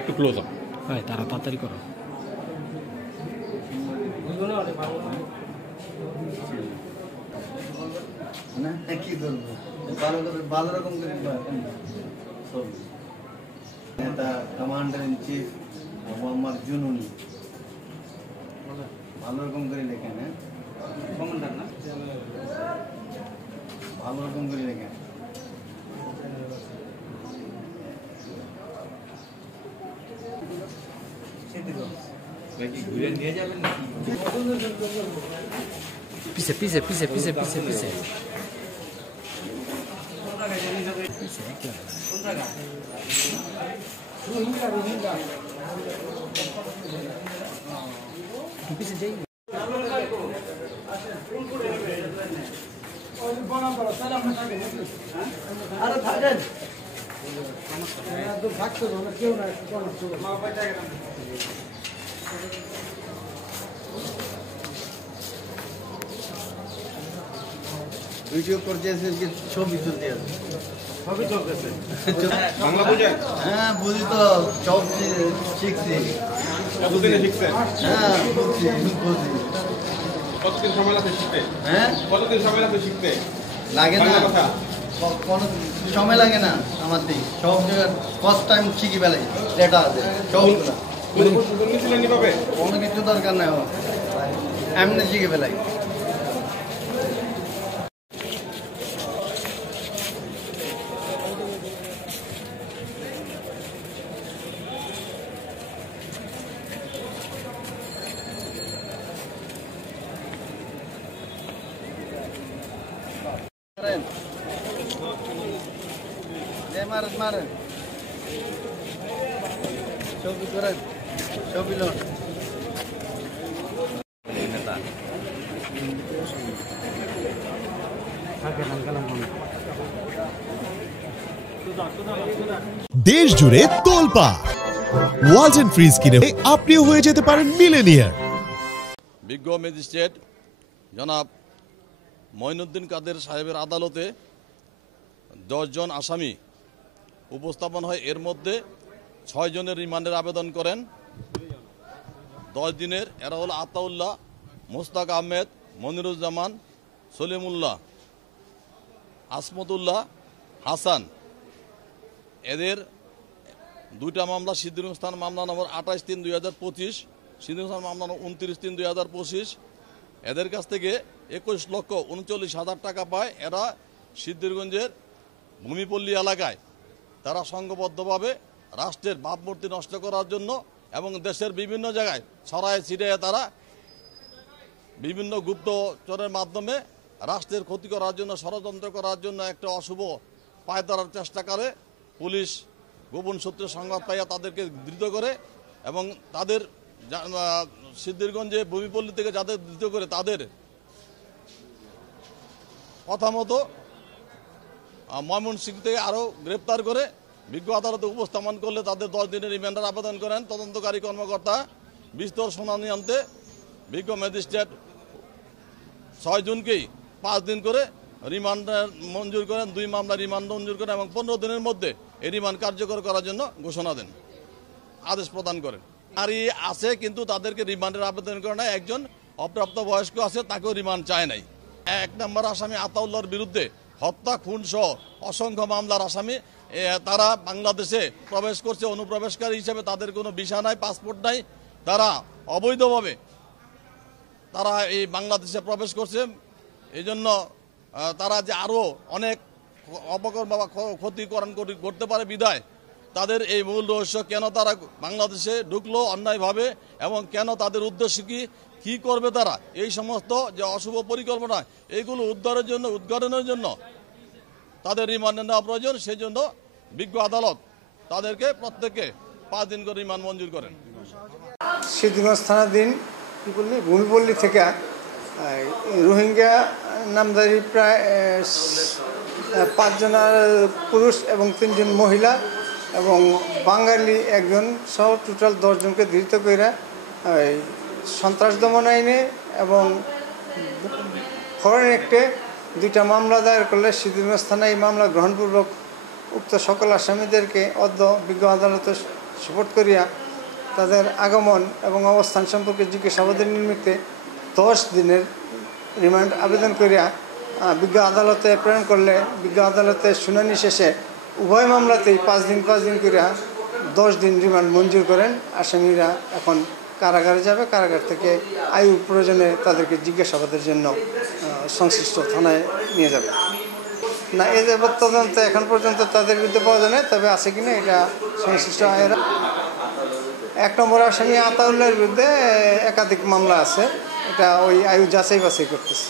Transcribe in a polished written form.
একটু close up তারা তাড়াতাড়ি করো। কি করবো ভালো রকম করে নেতা কমান্ডার ইন চিফ মোহাম্মদ জুনুনি ভালো রকম করে লেখেন। হ্যাঁ কমান্ডার না ভালো রকম করে লেখেন। ঘুরে নিয়ে যাবেন পিছে পিছে পিছে পিছে পিছে পিছে পিছে যাই আরে থাকেন কেউ না ভিডিও করতে ছবি তুলতে আছে ছবি চলতেছে বাংলা বুঝেন? হ্যাঁ বুঝি তো সব শিখছি। কতদিনে শিখছেন? হ্যাঁ বুঝছি বুঝি। কতদিন সময় লাগছে শিখতে? হ্যাঁ কতদিন সময় লাগছে শিখতে? লাগে না কথা কোনো সময় লাগে না আমার দিক সব জায়গায় ফার্স্ট টাইম শিখি বেলায় যেটা আছে সবগুলো কোনো কিছু দরকার নাই এমনি শিখে বেলায়। মারেন ছবি করেন ছবি লোন দেশ জুড়ে তোলপা ওয়ালটন ফ্রিজ কিনে আপনিও হয়ে যেতে পারেন মিলেনিয়ার। বিজ্ঞ ম্যাজিস্ট্রেট জনাব মঈনুদ্দিন কাদের সাহেবের আদালতে 10 জন আসামি উপস্থাপন হয়। এর মধ্যে 6 জনের রিমান্ডের আবেদন করেন 10 দিনের। এরা হল আতাউল্লাহ, মোস্তাক আহমেদ, মনিরুজ্জামান, সলিমুল্লাহ, আসমতুল্লাহ, হাসান। এদের 2টা মামলা সিদ্দিকুস্তান মামলা নম্বর 28/3/2025, সিদ্দিকুস্তান মামলা নম্বর 29/3/2025। এদের কাছ থেকে 21,39,000 টাকা পায়। এরা সিদ্ধিরগঞ্জের ভূমিপল্লী এলাকায় তারা সংঘবদ্ধভাবে রাষ্ট্রের ভাবমূর্তি নষ্ট করার জন্য এবং দেশের বিভিন্ন জায়গায় ছড়ায় ছিটিয়ে তারা বিভিন্ন গুপ্তচরের মাধ্যমে রাষ্ট্রের ক্ষতি করার জন্য, ষড়যন্ত্র করার জন্য একটা অশুভ পায়তারার চেষ্টা করে। পুলিশ গোপন সূত্রে সংবাদ পাইয়া তাদেরকে ধৃত করে এবং তাদের সিদ্ধিরগঞ্জে ভূমিপল্লী থেকে যাদের ধৃত করে তাদের কথা মতো ময়মনসিংহ থেকে আরও গ্রেপ্তার করে বিজ্ঞ আদালতে উপস্থাপন করলে তাদের 10 দিনের রিমান্ডের আবেদন করেন। তদন্তকারী কর্মকর্তা বিস্তর শুনানি আনতে বিজ্ঞ ম্যাজিস্ট্রেট 6 জনকেই 5 দিন করে রিমান্ড মঞ্জুর করেন। 2 মামলা রিমান্ড মঞ্জুর করেন এবং 15 দিনের মধ্যে এই রিমান্ড কার্যকর করার জন্য ঘোষণা দেন, আদেশ প্রদান করেন। নারী আছে কিন্তু তাদেরকে রিমান্ডের আবেদন করে নাই। একজন অপ্রাপ্ত বয়স্ক আছে, তাকেও রিমান্ড চায় নাই। 1 নম্বর আসামি আতাউল্লাহর বিরুদ্ধে হত্যা, খুন সহ অসংখ্য মামলার আসামি। তারা বাংলাদেশে প্রবেশ করছে অনুপ্রবেশকারী হিসেবে, তাদের কোনো ভিসা নাই, পাসপোর্ট নাই, তারা অবৈধভাবে তারা এই বাংলাদেশে প্রবেশ করছে। এই জন্য তারা যে আরও অনেক অপকর্ম বা ক্ষতিকরণ করতে পারে বিধায় তাদের এই মূল রহস্য, কেন তারা বাংলাদেশে ঢুকলো অন্যায়ভাবে এবং কেন তাদের উদ্দেশ্য কী করবে তারা, এই সমস্ত যে অশুভ পরিকল্পনা এইগুলো উদ্ঘাটনের জন্য তাদের রিমান্ডে নেওয়া প্রয়োজন। সেই জন্য বিজ্ঞ আদালত তাদেরকে প্রত্যেককে 5 দিন করে রিমান্ড মঞ্জুর করেন। সিদ্ধিগঞ্জ থানাধীন ভূমিপল্লী থেকে রোহিঙ্গা নামধারী প্রায় 5 জন পুরুষ এবং 3 জন মহিলা এবং বাঙালি 1 জন সহ টোটাল 10 জনকে ধৃত করে সন্ত্রাস দমন আইনে এবং ফরেন অ্যাক্টে 2টা মামলা দায়ের করলে সিদ্ধিরগঞ্জ থানায় এই মামলা গ্রহণপূর্বক উক্ত সকল আসামিদেরকে বিজ্ঞ আদালতে সুপোর্ট করিয়া তাদের আগমন এবং অবস্থান সম্পর্কে জিজ্ঞাসাবাদের নিমিত্তে 10 দিনের রিমান্ড আবেদন করিয়া বিজ্ঞ আদালতে প্রেরণ করলে বিজ্ঞ আদালতে শুনানি শেষে উভয় মামলাতেই 5 দিন করিয়া 10 দিন রিমান্ড মঞ্জুর করেন। আসামিরা এখন কারাগারে যাবে, কারাগার থেকে আইন প্রয়োজনে তাদেরকে জিজ্ঞাসাবাদের জন্য সংশ্লিষ্ট থানায় নিয়ে যাবে। না, এই যাবৎ তদন্ত এখন পর্যন্ত তাদের বিরুদ্ধে পাওয়া যায় না, তবে আছে কিনা এটা সংশ্লিষ্ট আয়েরা। 1 নম্বর আসামি আতাউল্লাহর বিরুদ্ধে একাধিক মামলা আছে, এটা ওই আয়ু যাচাই বাছাই করতেছে।